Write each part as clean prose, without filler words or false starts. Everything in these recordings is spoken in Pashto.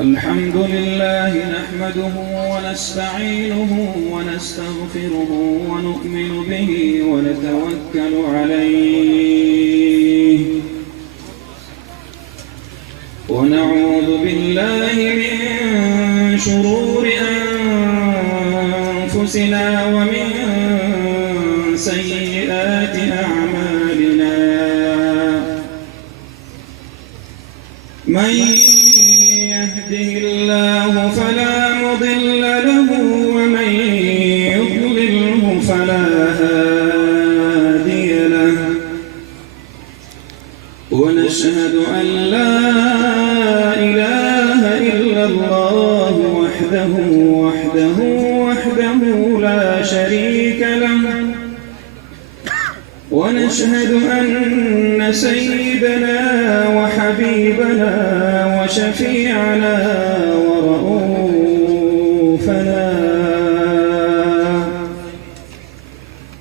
الحمد لله نحمده ونستعينه ونستغفره ونؤمن به ونتوكل عليه ونعوذ بالله من شرور أنفسنا ومن سيئات أعمالنا من يهده الله فلا مضل له ومن يضلله فلا هادي له ونشهد أن لا إله إلا الله وحده لا شريك له ونشهد أن سيدنا وحبيبنا وشفيعنا ورؤوفنا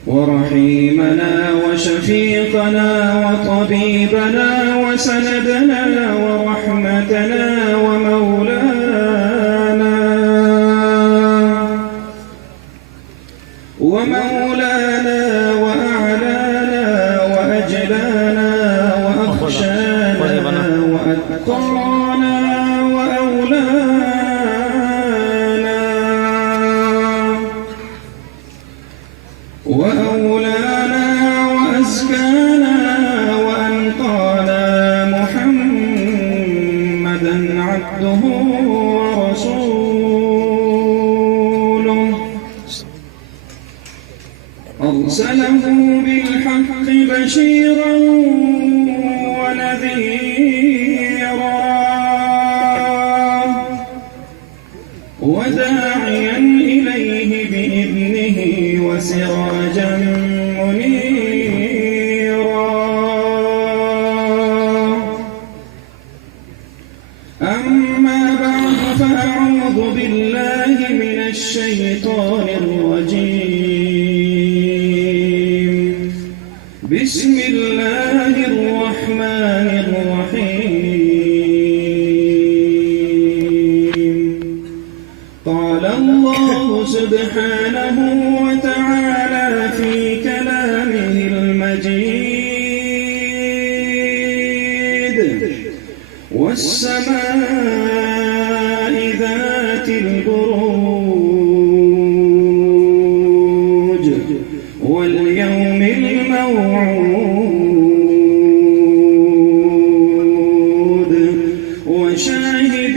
ورحيمنا وشفيقنا وطبيبنا وسندنا ورحمتنا ومولانا وأعلانا وأجلانا وأخشانا وأتقانا وأولانا وأزكانا وأنقانا محمدا عبده ورسوله أرسله بالحق بشيرا ونذيرا وداعيا إليه بإذنه وسراجا منيرا أما بعد فأعوذ بالله من الشيطان الرجيم بسم الله الرحمن الرحيم قال الله سبحانه وتعالى في كلامه المجيد والسماء ذات البروج واليوم الموعود وشاهد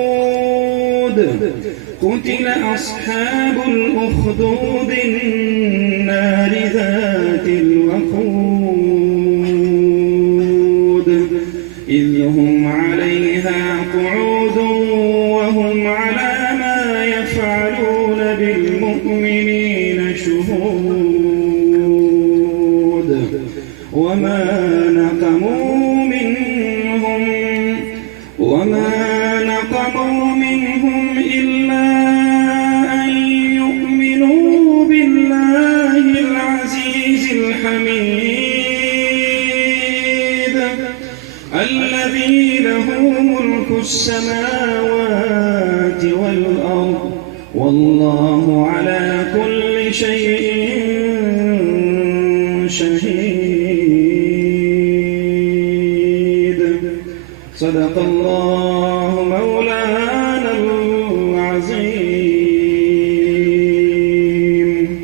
ومشهود قتل أصحاب الأخدود النار ذات الوقود إذ هم عليها قعود وهم على ما يفعلون بالمؤمنين شهود وما نقموا منهم إلا أن يؤمنوا بالله العزيز الحميد الذي له ملك السماوات والأرض والله على كل شيء شهيد صدق الله مولانا العظيم.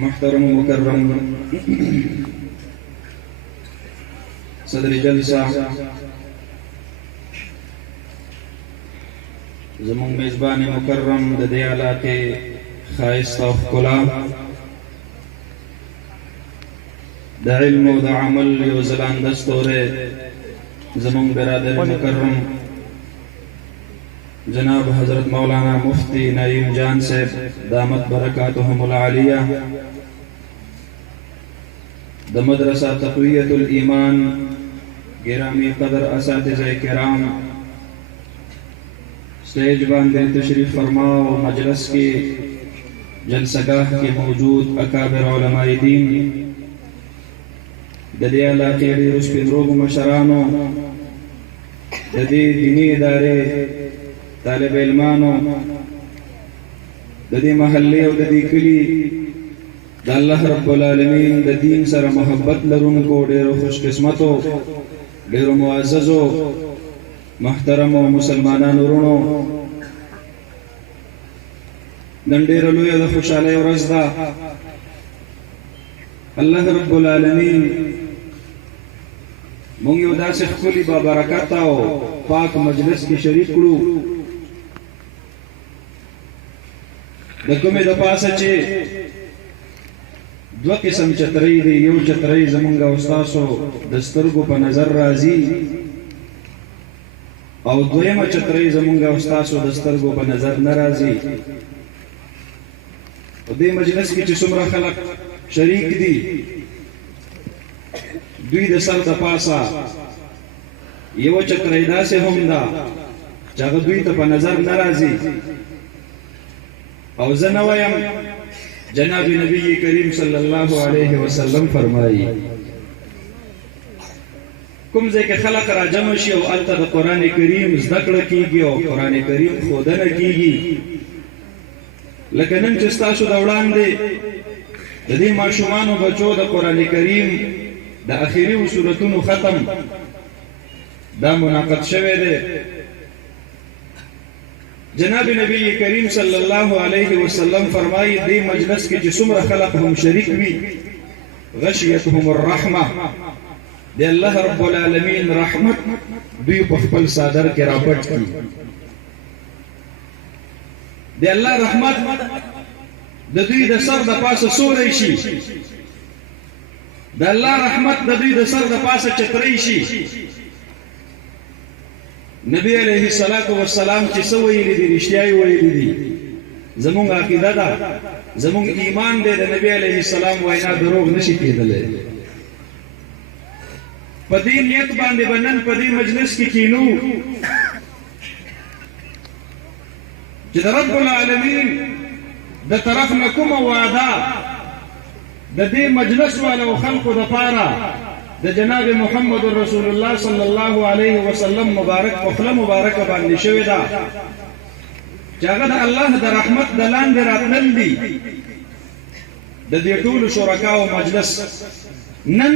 محترم مكرم صدر جلسہ زمون میزبان مکرم د دې علاقې خایسته او ښکلا د علم او د عمل یو ځلانده ستوری زمون برادر مکرم جناب حضرت مولانا مفتی نعیم جان صاحب دامت برکاتهم العالیہ د مدرسہ تقویت الایمان گرامی قدر اساتذہ کرام स्टेज बांधे तशरीफ फरमाओ मजलिस की जलसगाह के मौजूद अकाबिर उलमाए दीन د دې علاقې ډېرو سپین روږو مشرانو، د دې دیني ادارې طالب علمانو، د دې محلې او د دې کلي د الله رب العالمین د دین سره محبت لرونکو ډېرو خوش قسمتو ډېرو معززو محترمو مسلمانانو وروڼو، نن ډېره لویه د خوشحالۍ ورځ ده. الله رب العالمین مونږ یو داسې ښکلي بابرکته او پاک مجلس کې شریک کړو د کومې د پاسه چې دوه قسم چترۍ دی. یو چترۍ زمونږ او ستاسو د سترګو په نظر راځي او دویمه چترۍ زمونږ او ستاسو د سترګو په نظر نه راځي. په دې مجلس کې چې څومره خلک شریک دي دوی د سر د پاسه یو چترۍ داسې هم ده چې هغه دوی ته په نظر نه راځي. او زه نه وایم، جناب نبی کریم صلی الله علیه وسلم فرمایي کوم ځای کې خلک را جمع شي او هلته د قرآن کریم زده کړه کېږي او قرآن کریم ښودنه کېږي، لکه نن چې ستاسو د وړاندې د دې ماشومانو بچو د قرآن کریم د اخري سورتونو ختم دا منعقد شوی دی. جناب نبی کریم صلی الله علیه وسلم فرمایي دې مجلس کې چې څومره خلق هم شریک وي غشیتهم الرحمه، د الله رب العالمین رحمت دوی په خپل صادر کې راپټ کړي. د الله رحمت د دوی د سر د پاسه سوری شي، د الله رحمت د دوی د سر د پاسه چترۍ شي. نبی علیه الصلاة والسلام چې څه ویلي دي رښتیا یې ویلي دي. زمونږ عقیده ده، زمونږ ایمان دی، د نبی علیه السلام وینا دروغ نشي کېدلی. په دې نیت باندې به نن په دې مجلس کې کینو چې د رب العالمین د طرف نه کومه وعده د دې مجلس والو خلقو دپاره د جناب محمد رسول الله صلی الله علیه وسلم مبارک په خوله مبارکه باندې شوې ده چې هغه د الله د رحمت د لاندې راتلل دي. د دې ټولو شرکاو مجلس نن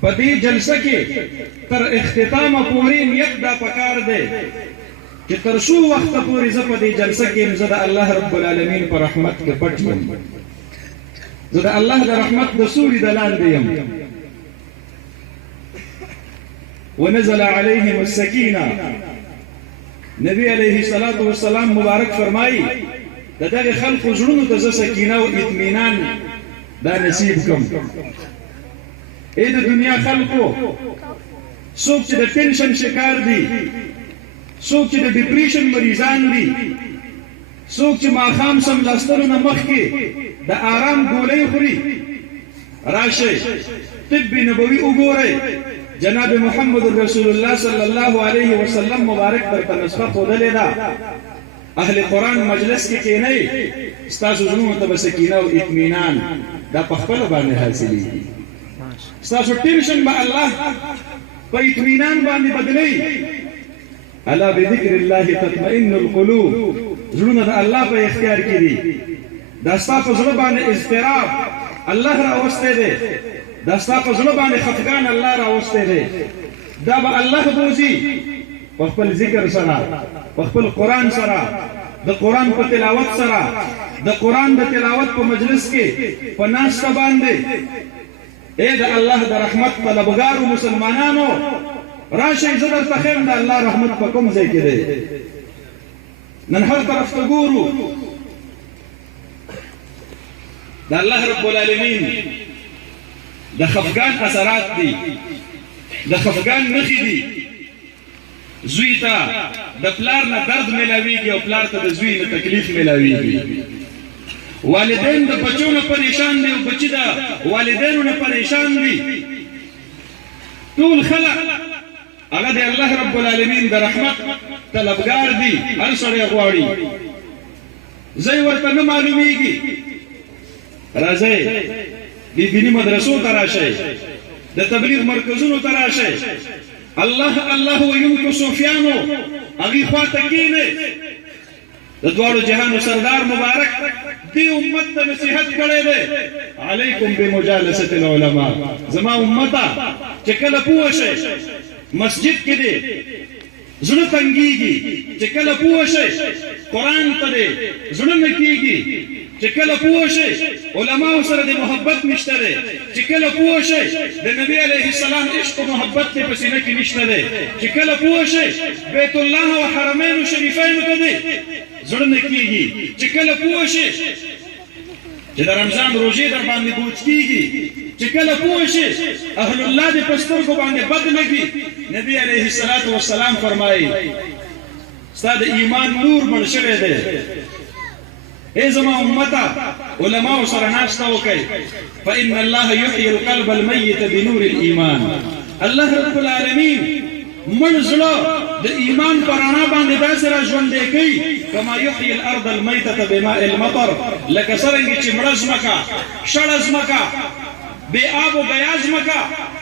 په دې جلسه کې تر اختتامه پورې نیت دا پکار دی چې تر څو وخته پورې زه په دې جلسه کې زه د الله رب العالمین په رحمت کې پټ یم، زه د الله د رحمت د سوري د لاندې یم. ونزل عليهم السکینه، نبی علیه الصلاة والسلام مبارک فرمایي د دغه خلقو زړونو ته زه سکینه او اطمینان دا نصیب کم. د دنیا خلقو څوک چې د ټینشن شکار دي، څوک چې د ډیپریشن مریضان دي، څوک چې ماښام سملاستلو نه مخکې د آرام ګولۍ خوري، راشئ طب نبوي وګورئ. جناب محمد رسول الله صلی الله علیه وسلم مبارک درته نسخه ښودلې ده. اهل قرآن مجلس کې کینئ، ستاسو زړونو ته به سکینه او اطمینان دا په خپله باندې حاصلېږي. ستاسو ټینشن به الله په اطمینان باندې بدلوي. الا بذکر الله تطمئن القلوب، زړونه د الله په اختیار کې دي. دا ستا په زړه باندې اضطراب الله راوستی دی، دا ستا په زړه باندې خفګان الله راوستی دی، دا به الله بوځي په خپل ذکر سره، په خپل قرآن سره، د قرآن په تلاوت سره، د قرآن د تلاوت په مجلس کې په ناسته باندې. د الله د رحمت طلبګارو مسلمانانو راشئ، زه درته ښیم د الله رحمت په کوم ځای کې دی. نن هر طرف ته ګورو د الله رب العالمین د خفګان اثرات دي، د خفګان نښې دي. زوی ته د پلار نه درد میلاویږي او پلار ته د زوی نه تکلیف میلاویږي. والدین د بچو نه پریشان دي او بچی د والدینو نه پریشان دي. ټول خلق هغه د الله رب العالمین د رحمت طلبګار دي، هر سړی غواړي. ځای ورته نه معلومیږي. راځئ دې دیني مدرسو ته راشئ د تبلیغ مرکزونو ته راشئ الله الله ویونکو صوفیانو هغې خوا ته کښېنئ د دواړو جهانو سردار مبارک دې امت ته نصیحت کړی دی علیکم بمجالسة العلماء زما امته چې کله پوه شئ مسجد کې دی زړه تنګېږي چې کله پوه شئ قرآن ته دی زړه نه کېږي چې کله پوه شئ علماو سره د محبت نشته دی چې کله پوه شئ د نبي علیه السلام عشق و محبت دې په سینه کې نشته دی چې کله پوه شئ بیت الله او حرمینو شریفینو ته دی زړه نه کېږي چې کله پوه شئ چې د رمضان روژې در باندې بوج کېږي چې کله پوه شئ اهل الله دې په سترګو باندې بد لګي نبي علیه السلام فرمایي ستا د ایمان نور مړ شوی دی ای زما امته علماو سره ناسته وکئ فإن الله يحيي القلب الميت بنور الإيمان الله رب العالمین مړ زړه د ایمان په رڼا باندې داسې را ژوندی کوي کما یحیي الارض المیتة بماء المطر لکه څرنګه چې مړه ځمکه شړه ځمکه بې آب و بیا ځمکه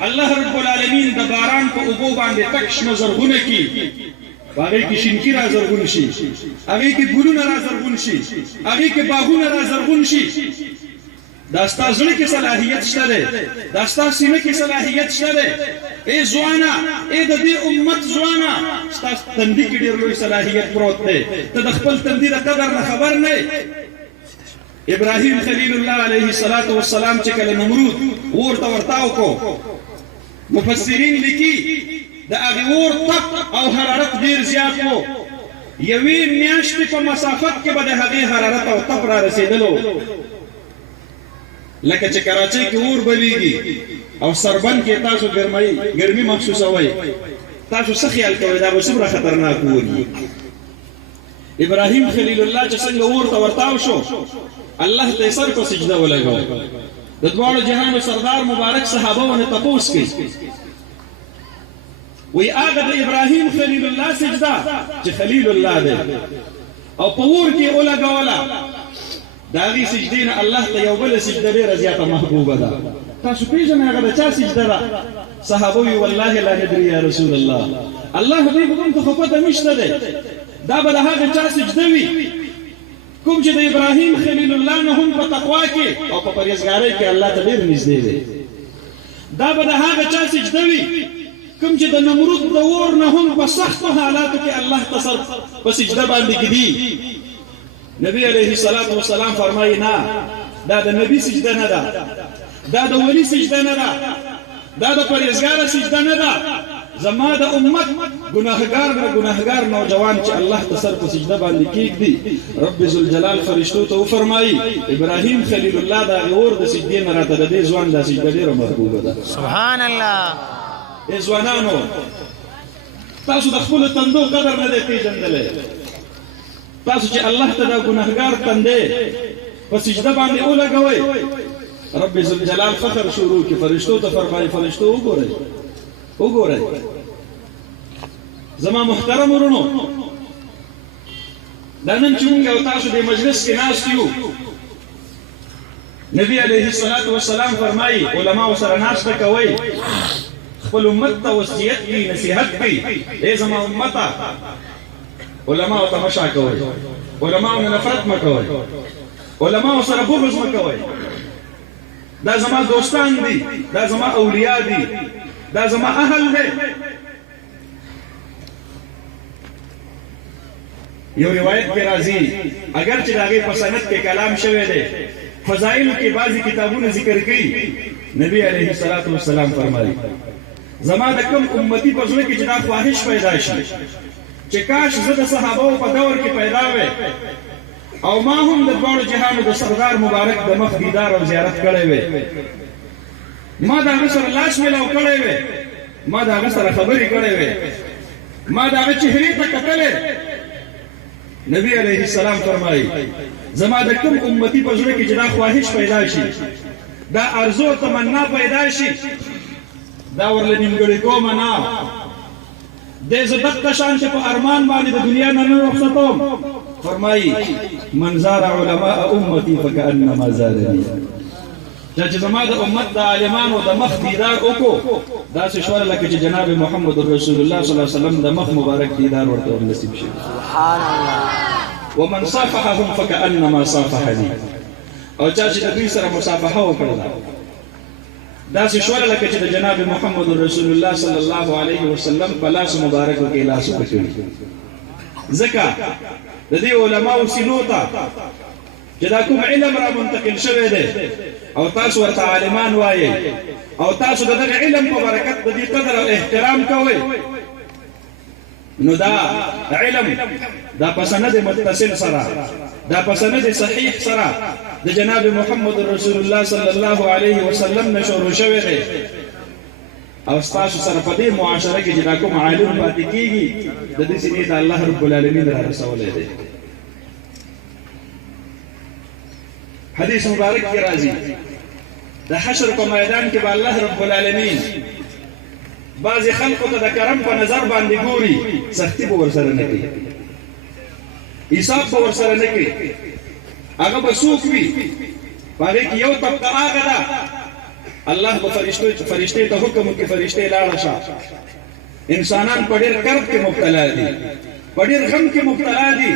الله رب العالمین د باران په اوبو باندې تک شنه زرغونه کړي په هغې کې شینکي را زرغون شي هغې کې ګلونه را زرغون شي هغې کې باغونه را زرغون شي دا ستا زړه کې صلاحیت شته دی دا ستا سینه کې صلاحیت شته دی ای ځوانه ای د دې امت ځوانه ستا تندي کې ډېر لوی صلاحیت پروت دی ته د خپل تندي د قدر نه خبر نه ابراهیم خلیل الله علیه السلام چې کله نمرود اور ته ورتاو کو مفسرین لیکي د هغې اور تپ او حرارت ډېر زیات و یوې میاشتې په مسافت کې به د هغې حرارت او تپ را رسېدلو لکه چې کراچۍ کې اور بلیږي او سربن کې تاسو ګرمي محسوسوئ تاسو څه خیال کوئ دا به څومره خطرناک اور وي ابراهیم خلیل الله چې څنګه اور ته ورتاو شو الله ته سر په سجده ولګاو د دواړو جهانو سردار مبارک صحابهونه تپوس کوي وی هغه د ابراهیم خلیل الله سجده چې خلیل الله دی او په اور کې ولګوله د هغې سجدې نه الله ته یو بله سجده ډېره زیاته محبوبه ده تاسو پېژنئ هغه د چا سجده ده صحابه وی والله لا ندري یا رسول الله الله دې به موږ ته خو پته نشته دی دا به د هغه چا سجده وي کوم چې د ابراهیم خلیل الله نه هم په تقوا کې او په پرهیزګارۍ کې الله ته ډېر نږدې دی دا به د هغه چا سجده وي کوم چې د نمرود د اور نه هم په سختو حالاتو کې الله ته سر په سجده باندې ږدي نبی علیه السلام فرمایي نه دا د نبی سجده نه ده دا د ولی سجده نه ده دا د پرهیزګاره سجده نه ده زما د امت ګناهګار نوجوان چې الله ته سر په سجده باندې کېږدي رب ذوالجلال فرشتو ته وفرمایي ابراهیم خلیل الله د هغې اور د سجدې نه راته د دې ځوان دا سجده ډېره محبوبه ده سبحان الله ای ځوانانو تاسو د خپلو تندو قدر نه دی پېژندلی تاسو چې الله ته دا ګناهګار تندی په سجده باندې ولګوئ رب ذوالجلال فخر شروع کړي فرشتو ته فرمایي فرشتو وګورئ زما محترم ورونو دا نن چې موږ او تاسو د مجلس کې ناست یو نبی علیه السلام فرمایي علماو سره ناسته کوئ خپل امت ته وصیت کړي نصیحت کړي ای زما امته علماو ته مشا کوئ علماو نه نفرت مه کوئ علماو سره بغض مه کوئ دا زما دوستان دي دا زما اولیاء دي دا زما اهل دی یو روایت کې راځي اگر چې د هغې په سند کې کلام شوی دی فضائلو کې بعضې کتابونه ذکر کوي نبی علیه السلام فرمایي زما د کوم امتي په زړه کې چې دا خواهش پیدا شي چې کاش زه د صحابهو په دور کې پیدا وی او ما هم د دواړو جهانو د سردار مبارک د مخ دیدار او زیارت کړی وی ما د هغه سره لاس میلاو کړی وی ما د هغه سره خبرې کړی وی ما د هغه چهرې ته کتلی نبی علیه السلام فرمایي زما د کوم امتي په زړه کې چې دا خواهش پیدا شي دا ارزو تمنا پیدا شي دا ورله نیمګړې کومه نه دې زه دقه شان چې په ارمان باندې د دنیا نه نه رخصتوم فرمایي من زار علماء امتي فكأنما زارني چې زما د امت د عالمانو د مخ دیدار وکړو داسې شوه لکه چې جناب محمد رسول الله صلی الله علیه وسلم د مخ مبارک دیدار ورته نصیب شي. سبحان الله. ومن صافحهم فكأنما صافحني. او چا چې د دوی سره مصافحه وکړه داسې شوه لکه چې د جناب محمد رسول الله صلی الله علیه وسلم په لاس مبارکو کې لاس وکړي. ځکه د دې علماو سینو ته چې دا کوم علم را منتقل شوی دی او تاسو ورته عالمان وایي او تاسو د دغه علم په برکت د دې قدر او احترام کوئ، نو دا علم دا په سند متصل سره، دا په سند صحیح سره د جناب محمد رسول الله صلی الله علیه وسلم نشور شوی دی او تاسو سره په دې معاشره کې چې دا کوم عالم پاتې کیږي د دې سینې ته الله رب العالمین را رسولی دی. حدیث مبارک کی راضی د حشر په میدان کې به الله رب العالمین بعض خلقو ته د کرم په نظر باندې ګوري، سختی به ورسره نه کوي، حساب به ورسره نه کوي. هغه به څوک وي په هغې کې یو طبقه هغه ده الله به فرشتې ته حکم وکړي فرشتې لاړه شه. انسانان په ډېر کرب کې مبتلا دي، په ډېر غم کې مبتلا دي،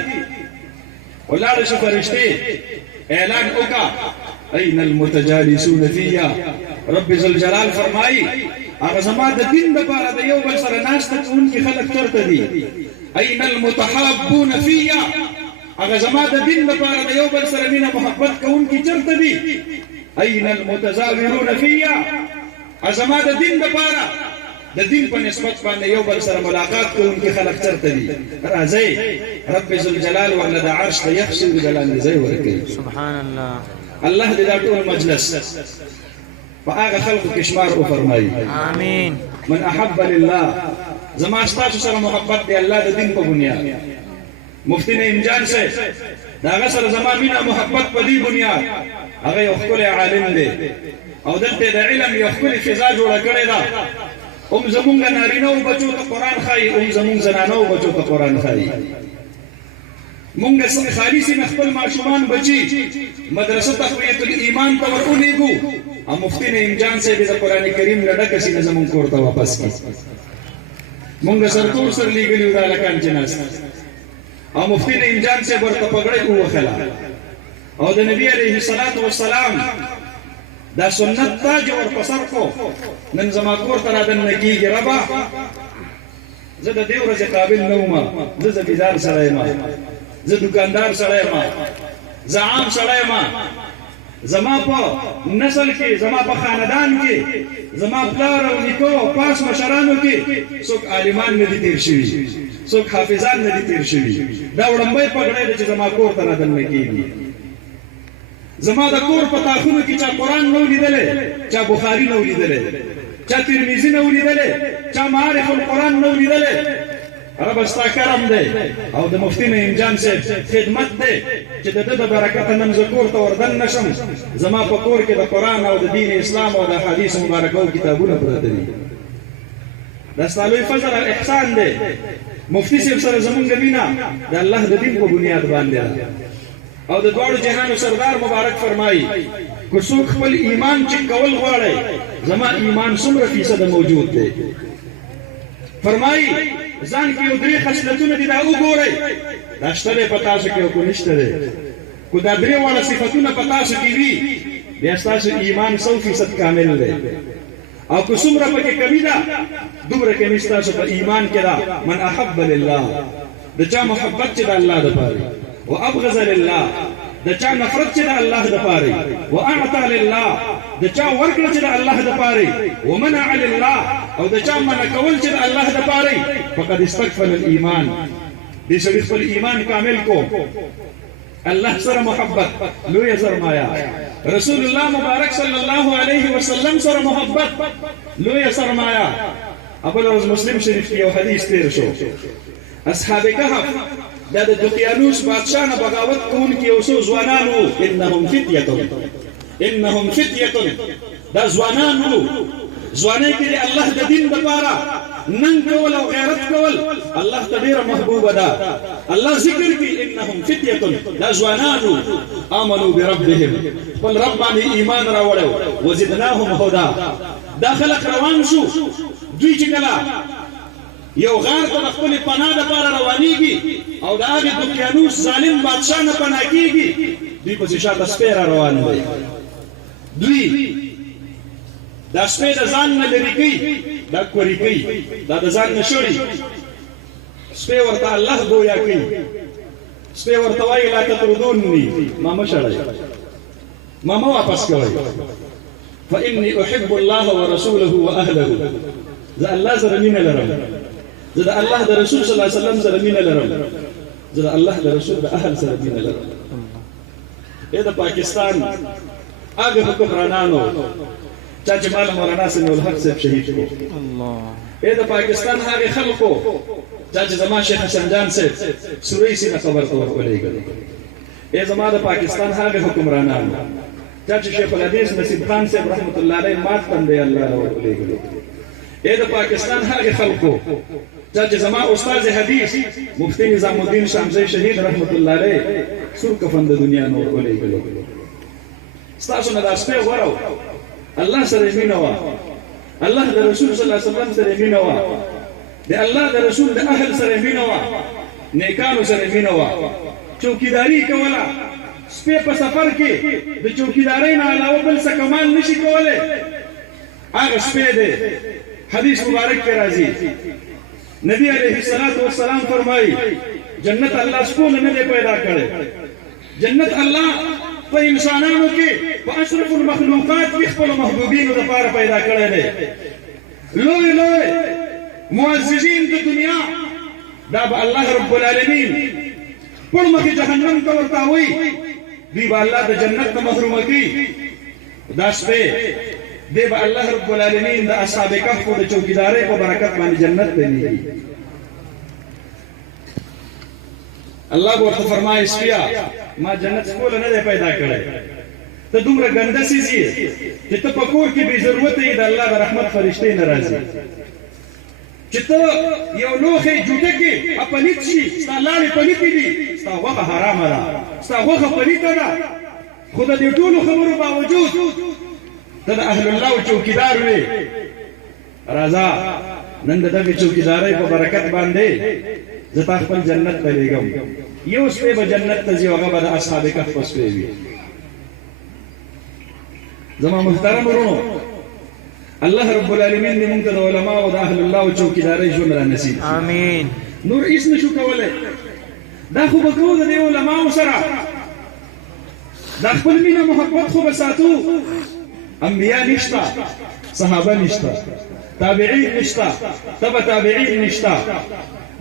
ولاړه شه فرشتې اعلان وکا این المتجالسون فیا. رب ذوالجلال فرمائی هغه زما د دین لپاره د یو بل سره ناسته کوونکي خلک چېرته دي؟ این المتحابون فیا. هغه زما د دین لپاره د یو بل سره مینه محبت کوونکي چېرته دي؟ این المتزاورون فیا. هغه زما د دین لپاره د دین په نسبت باندې یو بل سره ملاقات کوونکي خلک چېرته دي؟ راځئ رب ذوالجلال ورله د عرش ته یخ سوري د لاندې ځای ورکوي. سبحان الله. الله دې دا ټول مجلس په هغه خلقو کې شمار وفرمایي. آمین. من احب لله. زما ستاسو سره محبت دی الله د دین په بنیاد. مفتی نعیم جان صاحب د هغه سره زما مینه محبت په دې بنیاد. هغه یو ښکلی عالم دی او دلته د علم یو ښکلې فضا جوړه کړې ده. زمونږ نارینهو بچو ته قرآن ښایي، زمونږ زنانهو بچو ته قرآن ښایي. مونږ خالي سیمه خپل ماشومان بچي مدرسه تقویت الایمان ته ور ولېږو او مفتی نعیم جان صاحب د قرآن کریم نه ډکه سینه زمونږ کور ته واپس کړي. مونږ سرتور سره لېږلي وو دا هلکان چې ناست او مفتی نعیم جان صاحب ورته پګړۍ ووهله او د نبي علیه الصلاة والسلام دا سنت تاج ور پسر کو. نن زما کور ته رادننه کېږي ربه زه د دې ورځې قابل نه وم، زه زمیندار سړی یم، زه دکاندار سړی یم، زه عام سړی یم. زما په نسل کې، زما په خاندان کې، زما پلار او نیکو او پاس مشرانو کې څوک عالمان نه دي تېر شوي، څوک حافظان نه دي تېر شوي. دا وړومبی پګړی ده چې زما کور ته رادننه کېږي. زما د کور په تاخونو کې چا قرآن نه و لیدلی، چا بخاري نه و لیدلی، چا ترمیزي نه و لیدلی، چا معارف القرآن نه و لیدلی. رب ستا کرم دی او د مفتی نعیم جان صاحب خدمت دی چې د ده د برکته نن زه کور ته وردن نشم. زما په کور کې د قرآن او د دین اسلام او د حدیث مبارکو کتابونه پراته دي. دا ستا لوی فضل او احسان دی. مفتی صاحب سره زمونږ مینه د الله د دین په بنیاد باندې ده او د دواړو جهانو سردار مبارک فرمایي که څوک خپل ایمان چک کول غواړئ زما ایمان څومره فیصده موجود دی. فرمایي ځان کې یو درې خصلتونه دي دا وګورئ، دا شته دی په تاسو کې او که نشته دی. که دا درې واړه صفتونه په تاسو کې وي بیا ستاسو ایمان 100% کامل دی او که څومره پکې کمی ده دومره کمی ستاسو په ایمان کې ده. من احب لله د چا محبت چې د الله دپاره و ابغض لله د چا نفرت چې د الله دپاره و اعطى لله د چا ورکړه چې د الله دپاره و منع لله او د چا منع کول چې د الله دپاره فقد استكفل الایمان. دې سړي خپل ایمان کامل کو. الله سره محبت لویه سرمایه، رسول الله مبارک صلی الله علیه وسلم سره محبت لویه سرمایه. ابل ورځ مسلم شریف کې یو حدیث تیر شو. اصحاب کهف دا د دقیانوس بادشاه نه بغاوت کوونکي یو څو ځوانان وو. انهم فتیه دا ځوانان وو. ځوانۍ کې د الله د دین دپاره ننګ کول او غیرت کول الله ته ډېره محبوبه ده. الله ذکر کی انهم فتیه دا ځوانانو امنوا بربهم قل ربنا ایمان راوړو وزدناهم هدى دا خلق روان شو دوی چې کله یو غار ته خپل پناه لپاره روانيږي او دا هغه دکانوس ظالم بادشاہ نه پناه کیږي دوی په شاته سپیره روان دي دوی دا سپیره ځان نه لري کوي دا کوي کوي دا ځان نه شوري سپی ورته الله گویا کوي سپی ورته وایي لا تطردوني ما مشړی ما واپس کوي فإني أحب الله ورسوله وأهله ذا الله سره مینه لرم زه د الله د رسول صلی الله علیه وسلم سره مینه لرم زه د الله د رسول د اهل سره مینه لرم دا پاکستان هغه حکمرانانو چې مال مولانا سمیع الحق صاحب شهید کو الله دا پاکستان هغه خلکو چې زما شیخ حسن جان صاحب سورې سینه خبر ته ورولېږي زما د پاکستان هغه حکمرانانو چې شیخ الحدیث نصیب خان صاحب رحمت الله علیه مات کړي الله ورولېږي دا پاکستان هغه خلکو چې زما استاد حدیث مفتی نظام الدین شمسی شهید رحمت الله علیه سور کفن د دنیا نور ولېږي تاسو نه داسې غواړو الله سره مینه وا الله د رسول صلی الله علیه وسلم سره مینه وا د الله د رسول د اهل سره مینه وا نیکانو سره مینه وا چوکیداری کوله سپه په سفر کې د چوکیدارۍ نه علاوه بل څه کمال نشي کولای هغه سپه ده حدیث مبارک کې راځي نبی علیہ الصلوۃ والسلام فرمایي جنت الله سکول نه پیدا کړي جنت الله په انسانانو کې په اشرف المخلوقات کې خپل محبوبینو لپاره پیدا کړي دي لوی لوی معززین د دنیا دا به الله رب العالمین پر مخې جهنم ته ورتاوي دی به الله د جنت نه محروم کړي دا شپه دی به الله رب العالمین د اصحاب کهف د چوکیدارۍ په برکت باندې جنت ته نیږي الله ورته فرمایي سپیا ما جنت کول نه پیدا کړی ته دومره ګنده سيزي چې ته په کور کې به ضرورت یې د الله د رحمت فرشتي ناراضي چې ته یو لوخه جوړه کې خپلېت شي ستالاله پلیت دي ستا وغه حرام ده ستا وغه پلیت ده خدای دې ټول خبرو باوجود ته اهل الله چوکیدار وي رضا نن دغه چوکیدارۍ په برکت باندې زه تا خپل جنت ته لېږم یو سپی به جنت ته ځي هغه به د اصحاب کهف سپی وي زما محترم ورونو الله رب العالمین دې موږ ته د علماء او د اهل الله چوکیدارۍ ژوند را نصیب امين نور هیڅ نشو کولای دا خو به کوو د علماء سره دا خپل مینه محبت خو به ساتو انبیاء نشتا صحابه نشتا تابعین نشتا تبع تابعین نشتا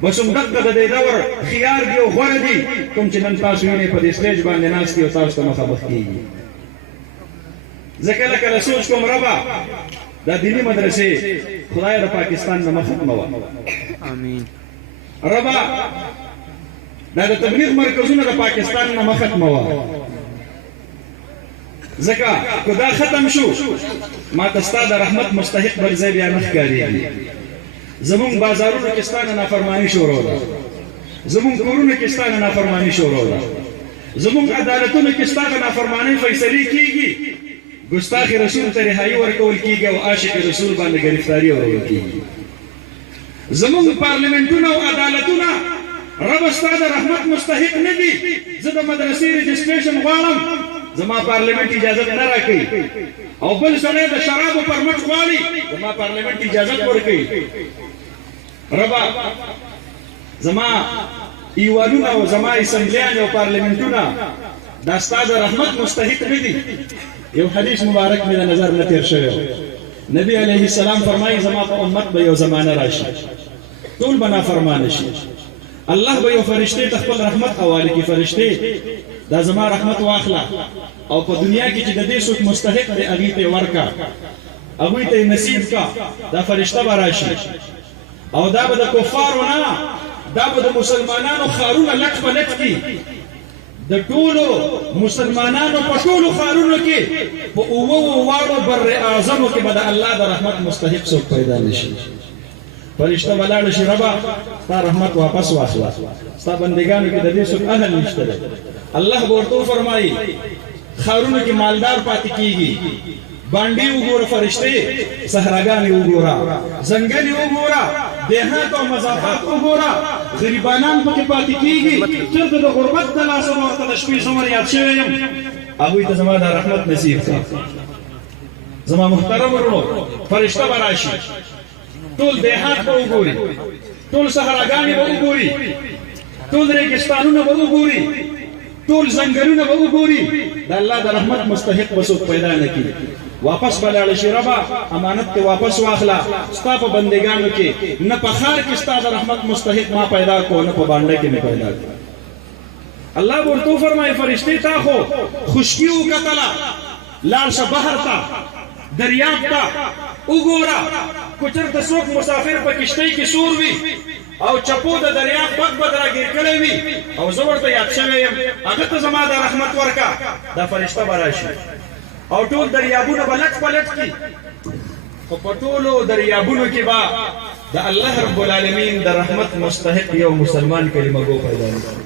بس دغه د دې دور خيار دی او غوړه دي کوم چې نن تاسو یې په دې سټیج باندې ناس کې او تاسو ته مخامخ کیږي ځکه لکه سوچ کوم ربا د دینی مدرسې خدای د پاکستان نه ختمه و امين ربا د تبلیغ مرکزونه د پاکستان نه ختمه و زکا کدا ختم شو ما تستا د رحمت مستحق بل ځای بیا نه ښکارېږي زمون بازارونو کې ستانه نافرمانی شروع ده زمون کورونو کې ستانه نافرمانی شروع ده زمون عدالتونو کې ستانه نافرمانی فیصله کیږي ګستاخ رسول ته رهایی ورکول کیږي او عاشق رسول باندې گرفتاری ورول کیږي زمون پارلیمنتونو او عدالتونو رب ستاسو رحمت مستحق نه دي زه د مدرسې رجسټریشن غواړم زما پارلیمنت اجازه نه راکړي او بل سره د شرابو پرمټ غواړي زما پارلیمنت اجازه ورکړي ربا زما ایوالونه او زما اسمبلیان او پارلیمنتونه د استاد رحمت مستحق نه دي یو حدیث مبارک مې نظر نه تیر شوی نبی علیه السلام فرمایي زما په امت به یو زمانه راشي ټول بنا فرمان شي الله به یو فرشته خپل رحمت حواله کی فرشته دا زما رحمت واخلا او په دنیا کې چې د دې څوک مستحق دی هغه ته ورکا هغه ته نصیب کا دا فرشته براشي او دا به د کفارو نه دا به د مسلمانانو خارونه لټ پلټ کی د ټولو مسلمانانو په ټولو خارونو کې په اوو واړو بر اعظمو کې به د الله د رحمت مستحق څوک پیدا نشي فرشتہ ولاړ شي ربا تا رحمت واپس واخلا ستا بندگانو کې د دې څوک اهل نشته دی. الله ورته فرمایي خارونو کې مالدار پاتې کیږي، باندې وګوره فرشته، صحراګانې وګوره، ځنګل وګوره، دیهات او مضافات وګوره، غریبانان پکې پاتې کیږي. چېرته د غربت د لاسه ورته د شپې څومره یاد شوی یم، هغوی ته زما د رحمت نصیب کړه. زما محترم ورونو، فرشته به راشي، ټول دیهات به وګوري، ټول صحراګانې به وګوري، ټول ریګستانونه به وګوري، ټول ځنګلونه به وګوري. د الله د رحمت مستحق به څوک پیدا نه کړي. واپس به لاړ شي ربا امانت ته واپس واخلا. ستا په بندګانو کې نه په ښار کې ستا د رحمت مستحق ما پیدا کو، نه په بانډه کې مې پیدا کو. الله ورته فرمایي فرشتې تا خو خشکي وکتله، لاړ شه بحر ته، دریاب ته وګوره. که چېرته څوک مسافر په کشتۍ کې سور وي او چپو د دریاب بګ بد راګیر کړی وي او زه ورته یاد شوی یم، هغه ته زما د رحمت ورکه. دا فرشته به راشي او ټول دریابونه به لټ پلټ کړي، خو په ټولو دریابونو کې به د الله رب العالمین د رحمت مستحق یو مسلمان کلمه گو پیدا نه کړي.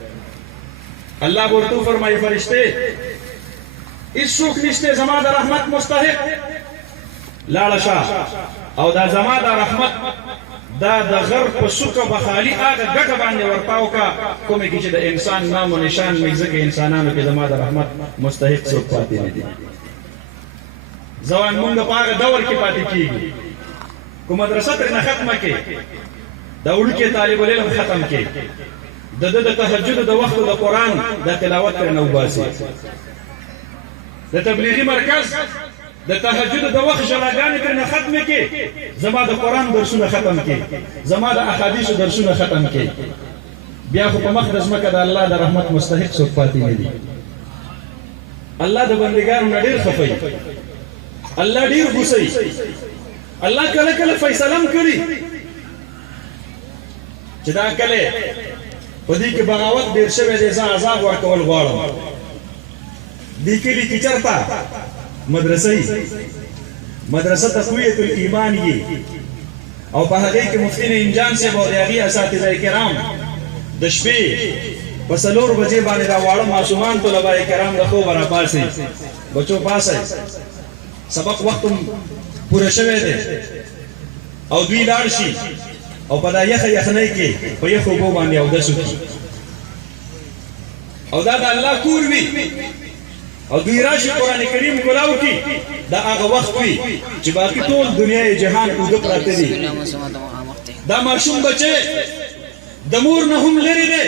الله ورته فرمایي فرشتې هیڅوک نشته زما د رحمت مستحق، لاړه شه او دا زما د رحمت دا د غر په سوکه به خالي هغه ګټه باندې ورتاو کا کومې کې چې د انسان نام و نشان مې ځکه انسانانو کې زما د رحمت مستحق څوک پاتې نه دي. ځوان مونږ په هغه دور کې پاتې کېږي، که مدرسه ترېنه ختمه کړې، د وړوکي طالب العلم ختم کړې، د تهجد د وختو د قرآن د تلاوت ترېنه وباسي، د تبلیغي مرکز د تهجد د وخت ژړاګانې ترېنه ختمې کړې، زما د قرآن درسونه ختم کړې، زما د احادیثو درسونه ختم کړې، بیا خو په مخ د ځمکه د الله د رحمت مستحق څوک پاتې نه دي. الله د بندګانو نه ډېر خفه وي، الله ډېر غوسه وي. الله کله کله فیصله هم کړي چې دا کله په دې کې بغاوت ډېر شوی دی، زه عذاب ورکول غواړم. دې کلي کې چېرته مدرسه تقویت الایمان یې او په هغې کې مفتي نعیم جان صاحب او د هغې اساتذه کرام د شپې په 4 بجې باندې دا واړه معصومان طلبه کرام د خوبه راپاڅئ، بچو پاسئ، سبق وخت پوره شوی دی او دوی لاړ شي او په دا یخنۍ کې په یخو اوبو باندې اودس وکړي او دا د الله کور وي او دوی راشي قرآن کریم کلاو کی. دا هغه وخت وي چې باقي ټول دنیا جهان اوده پراته دي. دا ماشوم بچه د مور نه هم لري دی.